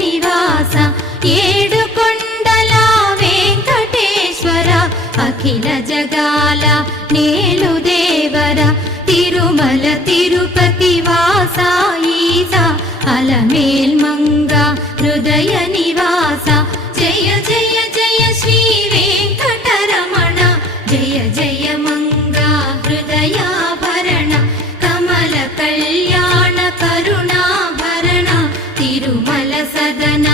నివాస ఏడుకొండల వెంకటేశ్వర అఖిల జగాల నేలు దేవర తిరుమల తిరుపతి వాస ఈస అలమేల్మంగ హృదయ నివాస జయ జయ జయ శ్రీ వెంకటరమణ జయ జయ మంగ హృదయాభరణ కమల కళ్యాణ కరుణాభరణ తిరుమల సదన